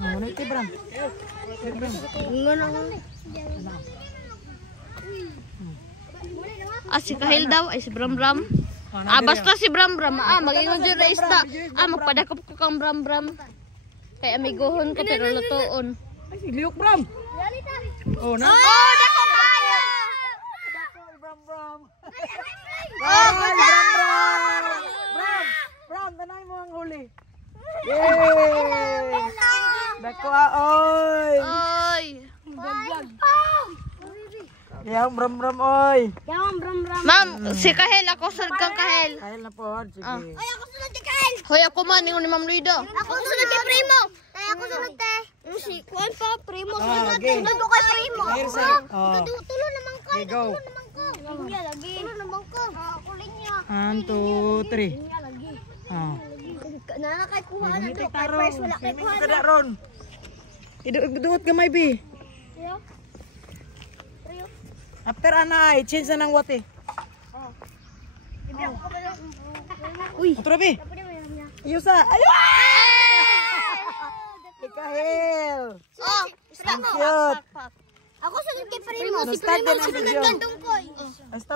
Ano ito, Bram? Si Kahil daw, ay si Bram Bram. Basta si Bram Bram. Mag-ingon dyan na isda. Magpadakop ko kang Bram Bram. Kaya amiguhon ko pero lutoon. Ay, si Liuk, Bram. Oh, na? Dako kayo! Bram. Bram! Bram, tanay mo ang huli. Yay! Dako oy! Oy! Yang Bram, oy! Ma'am, si Kahil. Ako sunod kang Kahil. Kahil na po, sige. Ay, ako sunod kay Kyle. Hoy, ako man. Ingon ni Ma'am Luida. Ako sunod kay Primo. Ay, ako sunod kay... Si Juan pa, Primo. Sunod kay Primo. Tulo naman ko. Okay, go. Linya lagi. Tulo naman ko. Ako linya. 1, 2, 3. Linya lagi. Ah. Kay kuha na to. Kay first wala kay kuha na. Kada ron. Iduot gamay bi. Rio. After anay, change na ng wate. Uy, ito rabi. Yusa. Ayun! Kahil. Primo. Cute. Ako sunod kay Primo. Si Primo sunod kay Dungkoy. Stop.